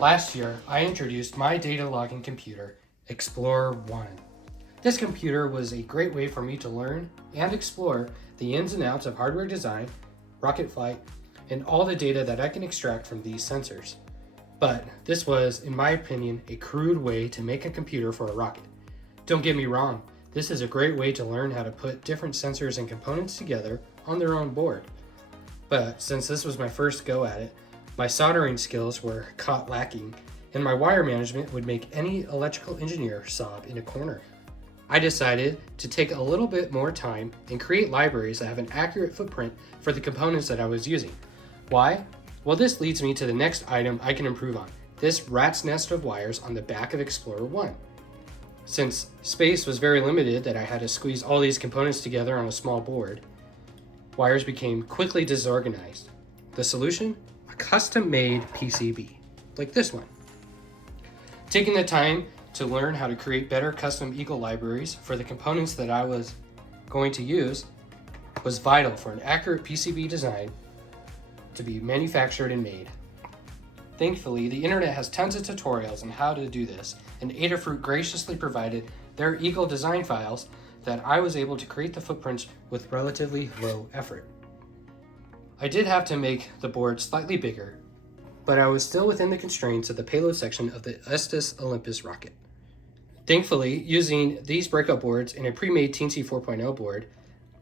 Last year, I introduced my data logging computer, Explorer 1. This computer was a great way for me to learn and explore the ins and outs of hardware design, rocket flight, and all the data that I can extract from these sensors. But this was, in my opinion, a crude way to make a computer for a rocket. Don't get me wrong, this is a great way to learn how to put different sensors and components together on their own board. But since this was my first go at it, my soldering skills were caught lacking, and my wire management would make any electrical engineer sob in a corner. I decided to take a little bit more time and create libraries that have an accurate footprint for the components that I was using. Why? Well, this leads me to the next item I can improve on, this rat's nest of wires on the back of Explorer 1. Since space was very limited that I had to squeeze all these components together on a small board, wires became quickly disorganized. The solution? A custom-made PCB, like this one. Taking the time to learn how to create better custom Eagle libraries for the components that I was going to use was vital for an accurate PCB design to be manufactured and made. Thankfully, the internet has tons of tutorials on how to do this, and Adafruit graciously provided their Eagle design files that I was able to create the footprints with relatively low effort. I did have to make the board slightly bigger, but I was still within the constraints of the payload section of the Estes Olympus rocket. Thankfully, using these breakout boards in a pre-made Teensy 4.0 board,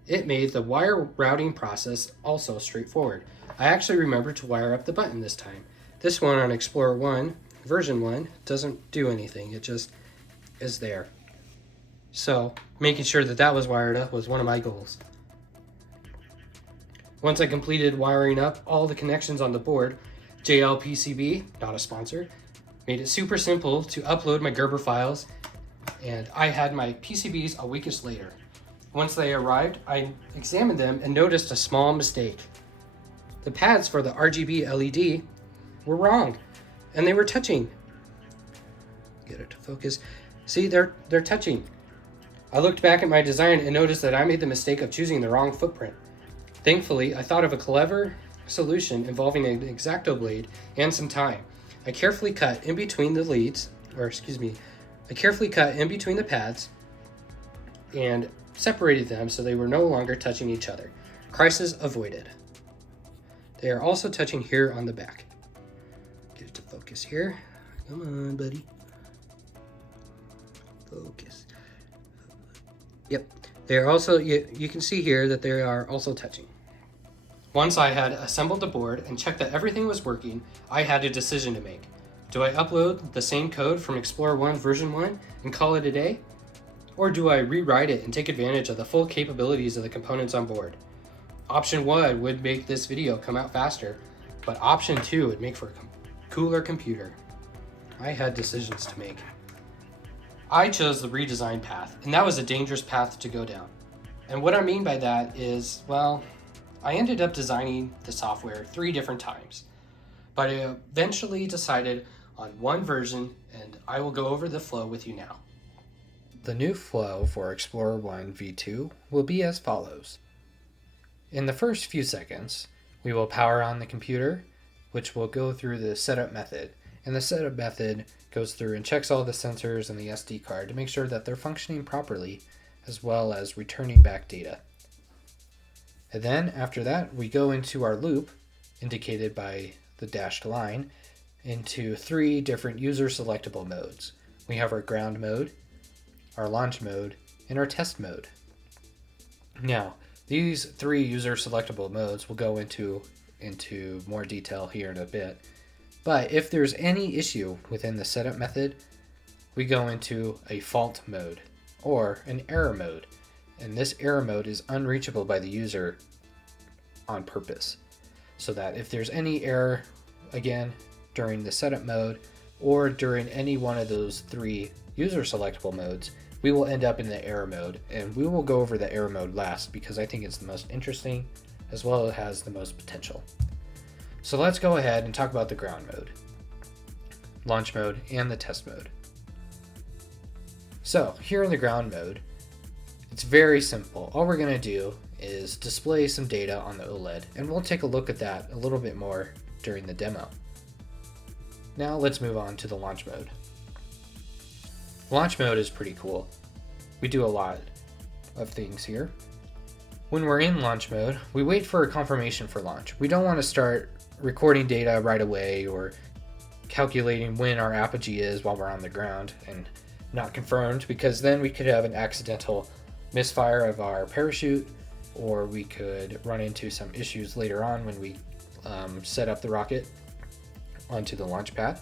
it made the wire routing process also straightforward. I actually remembered to wire up the button this time. This one on Explorer 1, version 1, doesn't do anything, it just is there. So, making sure that that was wired up was one of my goals. Once I completed wiring up all the connections on the board, JLPCB, not a sponsor, made it super simple to upload my Gerber files, and I had my PCBs a weekish later. Once they arrived, I examined them and noticed a small mistake. The pads for the RGB LED were wrong, and they were touching. Get it to focus. See, they're touching. I looked back at my design and noticed that I made the mistake of choosing the wrong footprint. Thankfully, I thought of a clever solution involving an X-Acto blade and some time. I carefully cut in between the leads, I carefully cut in between the pads and separated them so they were no longer touching each other. Crisis avoided. They are also touching here on the back. Get it to focus here. Come on, buddy. Focus. Yep. They are also, you can see here that they are also touching. Once I had assembled the board and checked that everything was working, I had a decision to make. Do I upload the same code from Explorer 1 version 1 and call it a day? Or do I rewrite it and take advantage of the full capabilities of the components on board? Option 1 would make this video come out faster, but option 2 would make for a cooler computer. I had decisions to make. I chose the redesign path, and that was a dangerous path to go down. And what I mean by that is, well, I ended up designing the software 3 different times, but I eventually decided on one version, and I will go over the flow with you now. The new flow for Explorer 1 v2 will be as follows. In the first few seconds, we will power on the computer, which will go through the setup method, and the setup method goes through and checks all the sensors and the SD card to make sure that they're functioning properly, as well as returning back data. And then after that, we go into our loop, indicated by the dashed line, into 3 different user selectable modes. We have our ground mode, our launch mode, and our test mode. Now, these 3 user selectable modes will go into more detail here in a bit. But if there's any issue within the setup method, we go into a fault mode or an error mode. And this error mode is unreachable by the user on purpose. So that if there's any error, again, during the setup mode or during any one of those 3 user selectable modes, we will end up in the error mode, and we will go over the error mode last because I think it's the most interesting as well as has the most potential. So let's go ahead and talk about the ground mode, launch mode, and the test mode. So here in the ground mode, it's very simple. All we're going to do is display some data on the OLED, and we'll take a look at that a little bit more during the demo. Now let's move on to the launch mode. Launch mode is pretty cool. We do a lot of things here. When we're in launch mode, we wait for a confirmation for launch. We don't want to start recording data right away or calculating when our apogee is while we're on the ground and not confirmed, because then we could have an accidental misfire of our parachute, or we could run into some issues later on when we set up the rocket onto the launch pad.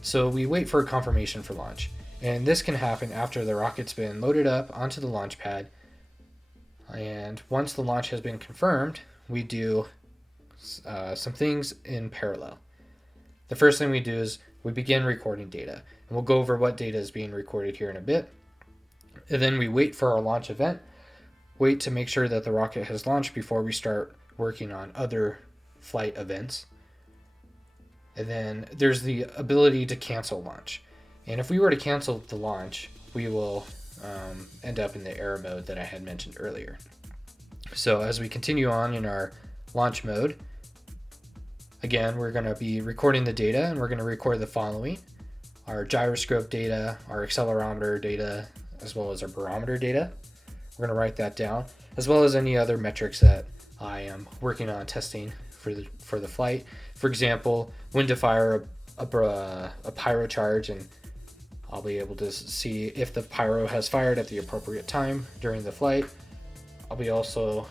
So we wait for a confirmation for launch. And this can happen after the rocket's been loaded up onto the launch pad. And once the launch has been confirmed, we do some things in parallel. The first thing we do is we begin recording data. And we'll go over what data is being recorded here in a bit. And then we wait for our launch event, wait to make sure that the rocket has launched before we start working on other flight events. And then there's the ability to cancel launch. And if we were to cancel the launch, we will end up in the error mode that I had mentioned earlier. So as we continue on in our launch mode, again, we're going to be recording the data, and we're going to record the following: our gyroscope data, our accelerometer data, as well as our barometer data. We're going to write that down, as well as any other metrics that I am working on testing for the flight. For example, when to fire a pyro charge, and I'll be able to see if the pyro has fired at the appropriate time during the flight. I'll be also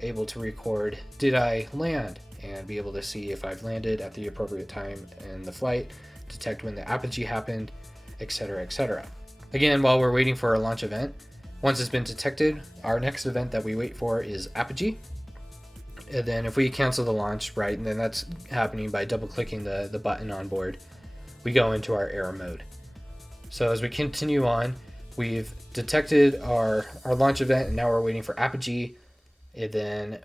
able to record, did I land, and be able to see if I've landed at the appropriate time in the flight, detect when the apogee happened, etc., etc. Again, while we're waiting for our launch event, once it's been detected, our next event that we wait for is apogee. And then if we cancel the launch, right, and then that's happening by double clicking the button on board, we go into our error mode. So as we continue on, we've detected our launch event, and now we're waiting for apogee. And then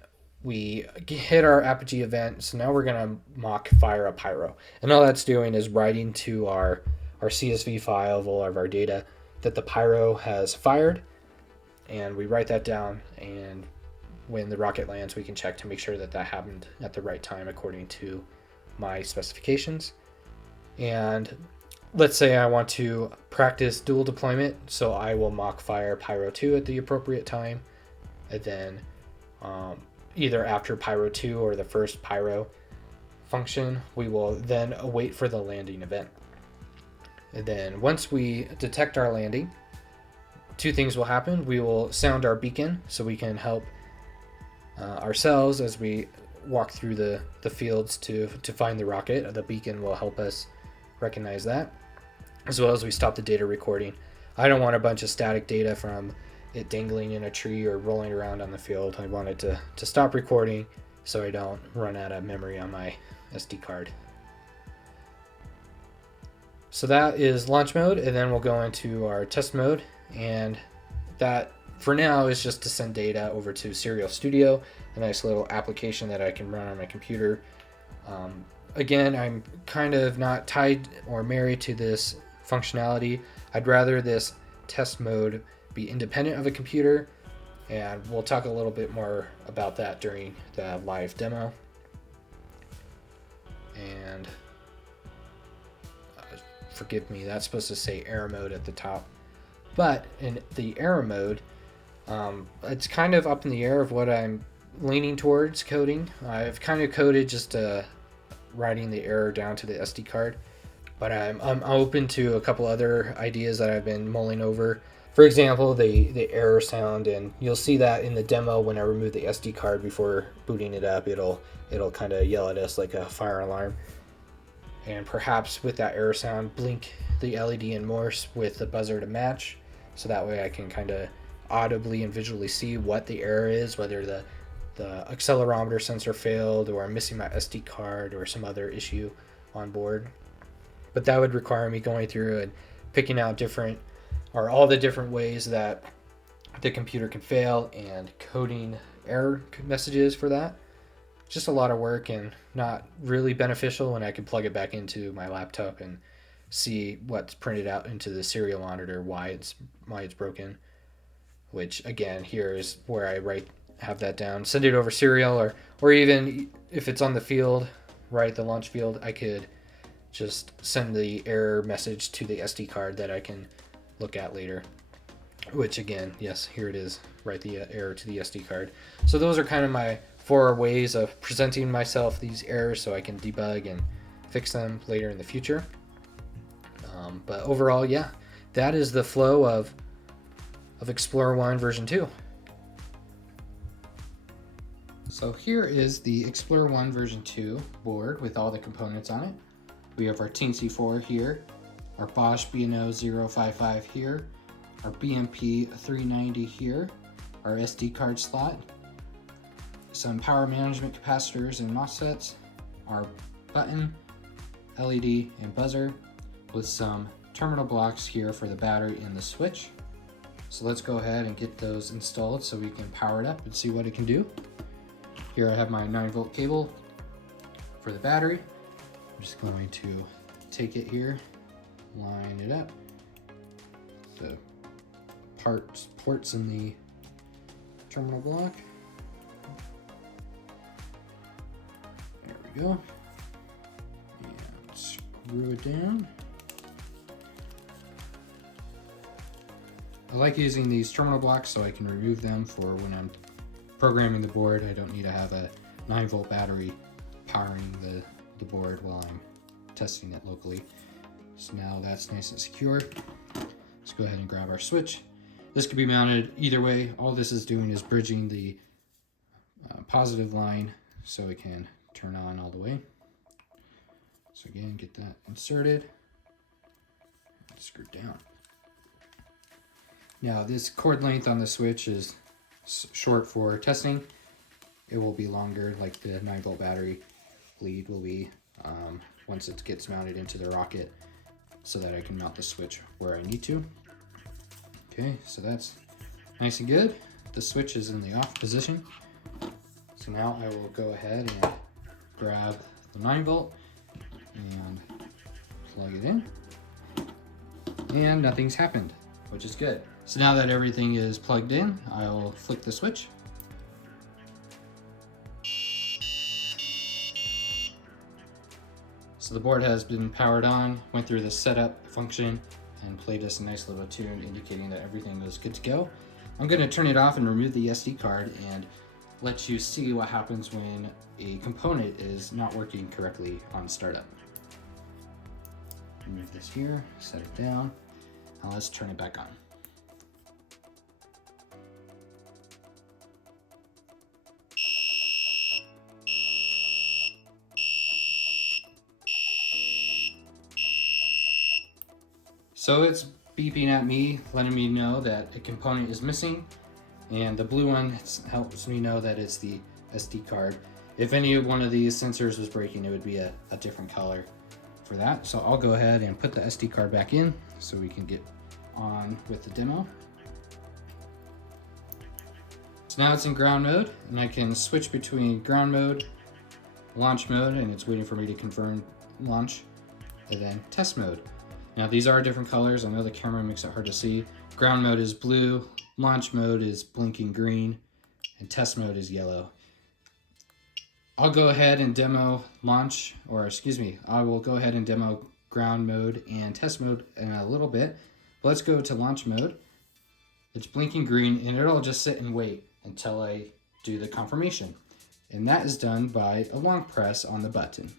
we hit our apogee event, so now we're going to mock fire a pyro. And all that's doing is writing to our CSV file of all of our data that the pyro has fired, and we write that down, and when the rocket lands, we can check to make sure that that happened at the right time according to my specifications. And let's say I want to practice dual deployment, so I will mock fire Pyro 2 at the appropriate time, and then either after Pyro 2 or the first Pyro function, we will then wait for the landing event. And then once we detect our landing, two things will happen. We will sound our beacon so we can help ourselves as we walk through the fields to find the rocket. The beacon will help us recognize that, as well as we stop the data recording. I don't want a bunch of static data from it dangling in a tree or rolling around on the field. I want it to stop recording so I don't run out of memory on my SD card. So that is launch mode, and then we'll go into our test mode, and that for now is just to send data over to Serial Studio, a nice little application that I can run on my computer. Again, I'm kind of not tied or married to this functionality. I'd rather this test mode be independent of a computer, and we'll talk a little bit more about that during the live demo. And forgive me, that's supposed to say error mode at the top. But in the error mode, it's kind of up in the air of what I'm leaning towards coding. I've kind of coded just writing the error down to the SD card, but I'm open to a couple other ideas that I've been mulling over. For example, the error sound, and you'll see that in the demo when I remove the SD card before booting it up, it'll kind of yell at us like a fire alarm. And perhaps with that error sound, blink the LED in Morse with the buzzer to match, so that way I can kind of audibly and visually see what the error is, whether the accelerometer sensor failed, or I'm missing my SD card, or some other issue on board. But that would require me going through and picking out all the different ways that the computer can fail and coding error messages for that. Just a lot of work and not really beneficial when I can plug it back into my laptop and see what's printed out into the serial monitor, why it's broken. Which again, here is where I have that down, send it over serial, or even if it's on the field, right, the launch field, I could just send the error message to the SD card that I can look at later. Which again, yes, here it is, write the error to the SD card. So those are kind of my 4 ways of presenting myself these errors so I can debug and fix them later in the future. But overall, yeah, that is the flow of Explorer 1 version 2. So here is the Explorer 1 version 2 board with all the components on it. We have our Teensy 4 here, our Bosch B&O 055 here, our BMP 390 here, our SD card slot, some power management capacitors and MOSFETs, our button, LED, and buzzer, with some terminal blocks here for the battery and the switch. So let's go ahead and get those installed so we can power it up and see what it can do. Here I have my 9-volt cable for the battery. I'm just going to take it here, line it up. The ports in the terminal block. There we go. And screw it down. I like using these terminal blocks so I can remove them for when I'm programming the board. I don't need to have a 9-volt battery powering the board while I'm testing it locally. So now that's nice and secure. Let's go ahead and grab our switch. This could be mounted either way. All this is doing is bridging the positive line so it can turn on all the way. So again, get that inserted, screw down. Now this cord length on the switch is short for testing. It will be longer, like the 9-volt battery lead will be once it gets mounted into the rocket, so that I can mount the switch where I need to. Okay, so that's nice and good. The switch is in the off position. So now I will go ahead and grab the 9-volt and plug it in. And nothing's happened, which is good. So now that everything is plugged in, I'll flick the switch. So the board has been powered on, went through the setup function, and played us a nice little tune indicating that everything was good to go. I'm going to turn it off and remove the SD card and let you see what happens when a component is not working correctly on startup. Remove this here, set it down. Now let's turn it back on. So it's beeping at me, letting me know that a component is missing, and the blue one helps me know that it's the SD card. If any one of these sensors was breaking, it would be a different color for that. So I'll go ahead and put the SD card back in so we can get on with the demo. So now it's in ground mode, and I can switch between ground mode, launch mode, and it's waiting for me to confirm launch, and then test mode. Now these are different colors. I know the camera makes it hard to see. Ground mode is blue, launch mode is blinking green, and test mode is yellow. I'll go ahead and demo launch, or excuse me, I will go ahead and demo ground mode and test mode in a little bit. Let's go to launch mode. It's blinking green, and it'll just sit and wait until I do the confirmation. And that is done by a long press on the button.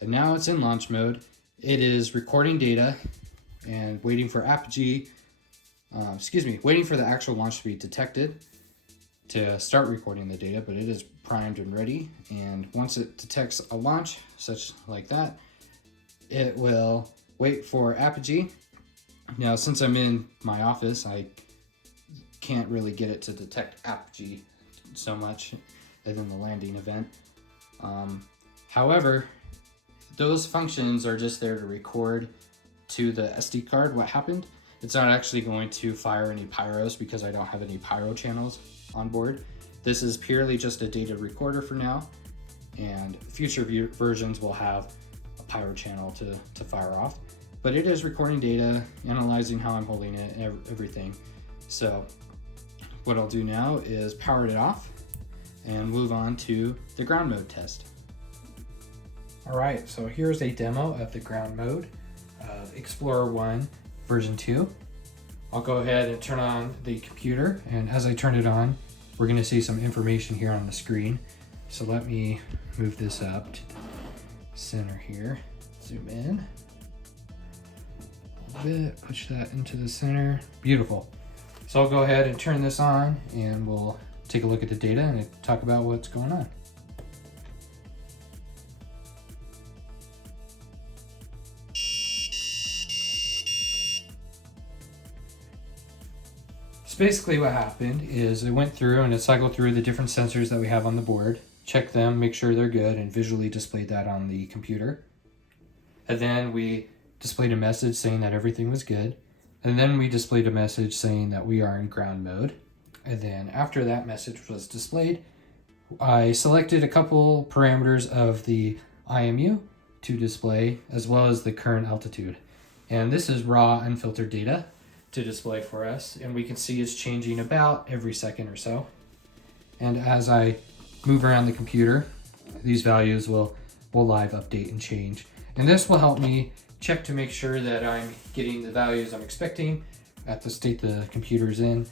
And now it's in launch mode. It is recording data and waiting for apogee, waiting for the actual launch to be detected to start recording the data, but it is primed and ready. And once it detects a launch, such like that, it will wait for apogee. Now, since I'm in my office, I can't really get it to detect apogee so much as in the landing event. However, those functions are just there to record to the SD card what happened. It's not actually going to fire any pyros because I don't have any pyro channels on board. This is purely just a data recorder for now, and future versions will have a pyro channel to fire off. But it is recording data, analyzing how I'm holding it, and everything. So what I'll do now is power it off and move on to the ground mode test. All right, so here's a demo of the ground mode of Explorer 1 version 2. I'll go ahead and turn on the computer, and as I turn it on, we're going to see some information here on the screen. So let me move this up to the center here, zoom in a little bit, push that into the center. Beautiful. So I'll go ahead and turn this on, and we'll take a look at the data and talk about what's going on. So basically what happened is it went through and it cycled through the different sensors that we have on the board, checked them, make sure they're good, and visually displayed that on the computer. And then we displayed a message saying that everything was good. And then we displayed a message saying that we are in ground mode. And then after that message was displayed, I selected a couple parameters of the IMU to display, as well as the current altitude. And this is raw unfiltered data to display for us, and we can see it's changing about every second or so. And as I move around the computer, these values will live update and change. And this will help me check to make sure that I'm getting the values I'm expecting at the state the computer is in,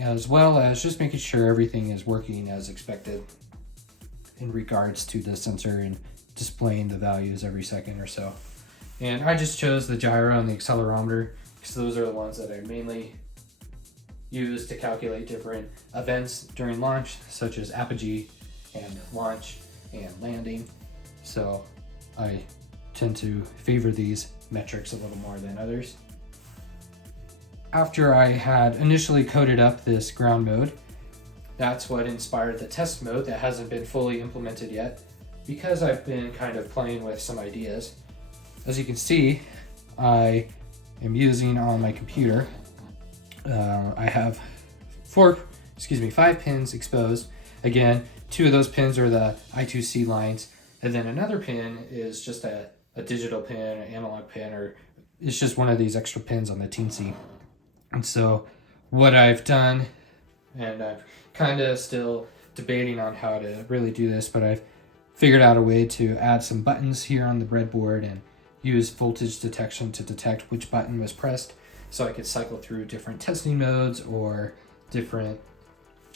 as well as just making sure everything is working as expected in regards to the sensor and displaying the values every second or so. And I just chose the gyro and the accelerometer because those are the ones that I mainly use to calculate different events during launch, such as apogee and launch and landing. So I tend to favor these metrics a little more than others. After I had initially coded up this ground mode, that's what inspired the test mode that hasn't been fully implemented yet, because I've been kind of playing with some ideas. As you can see, I am using on my computer, I have 5 pins exposed. Again, 2 of those pins are the I2C lines, and then another pin is just a digital pin, an analog pin, or it's just one of these extra pins on the teensy. And so what I've done, and I'm kind of still debating on how to really do this, but I've figured out a way to add some buttons here on the breadboard and use voltage detection to detect which button was pressed, so I could cycle through different testing modes or different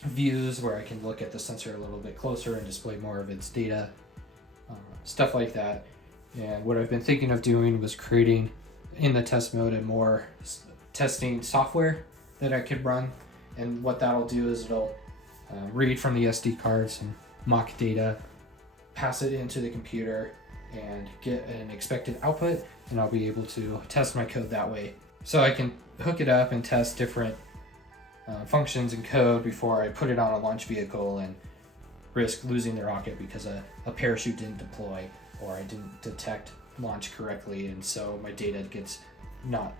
views where I can look at the sensor a little bit closer and display more of its data, stuff like that. And what I've been thinking of doing was creating in the test mode a more testing software that I could run. And what that'll do is it'll read from the SD cards and mock data, pass it into the computer, and get an expected output, and I'll be able to test my code that way. So I can hook it up and test different functions and code before I put it on a launch vehicle and risk losing the rocket because a parachute didn't deploy or I didn't detect launch correctly, and so my data gets not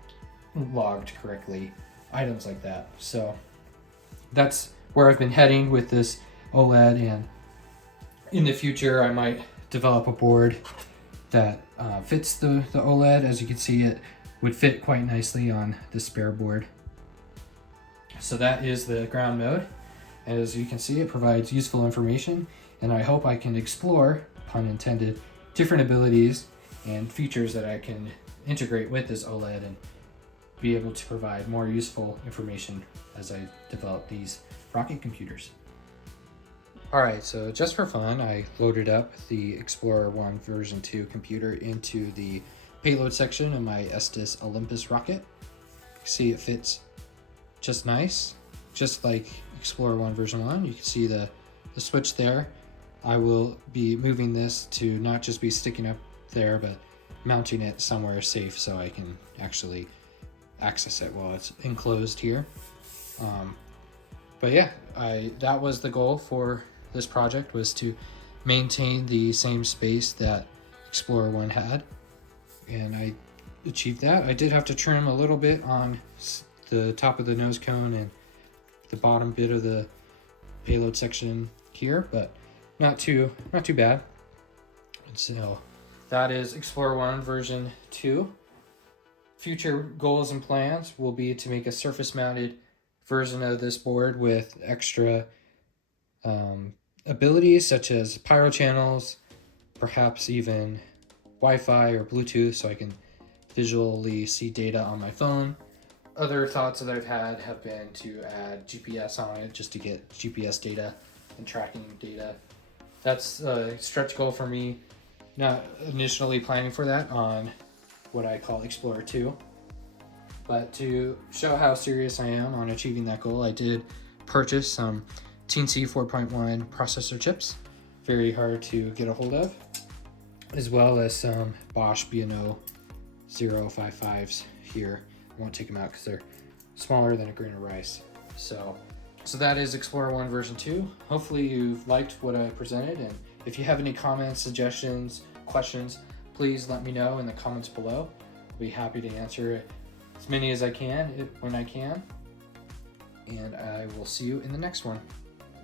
logged correctly, items like that. So that's where I've been heading with this OLED, and in the future I might develop a board that fits the OLED. As you can see, it would fit quite nicely on the spare board. So that is the ground mode. As you can see, it provides useful information, and I hope I can explore, pun intended, different abilities and features that I can integrate with this OLED and be able to provide more useful information as I develop these rocket computers. Alright, so just for fun, I loaded up the Explorer 1 version 2 computer into the payload section of my Estes Olympus rocket. See, it fits just nice, just like Explorer 1 version 1. You can see the switch there. I will be moving this to not just be sticking up there, but mounting it somewhere safe so I can actually access it while it's enclosed here. But yeah, that was the goal for this project, was to maintain the same space that Explorer 1 had, and I achieved that. I did have to trim a little bit on the top of the nose cone and the bottom bit of the payload section here, but not too bad. So that is Explorer 1 version 2. Future goals and plans will be to make a surface mounted version of this board with extra abilities such as pyro channels, perhaps even Wi-Fi or Bluetooth so I can visually see data on my phone. Other thoughts that I've had have been to add GPS on it just to get GPS data and tracking data. That's a stretch goal for me. Not initially planning for that on what I call Explorer 2. But to show how serious I am on achieving that goal, I did purchase some Teensy 4.1 processor chips, very hard to get a hold of, as well as some Bosch B&O 055s here. I won't take them out because they're smaller than a grain of rice. So that is Explorer 1 version 2. Hopefully you've liked what I presented, and if you have any comments, suggestions, questions, please let me know in the comments below. I'll be happy to answer as many as I can when I can, and I will see you in the next one.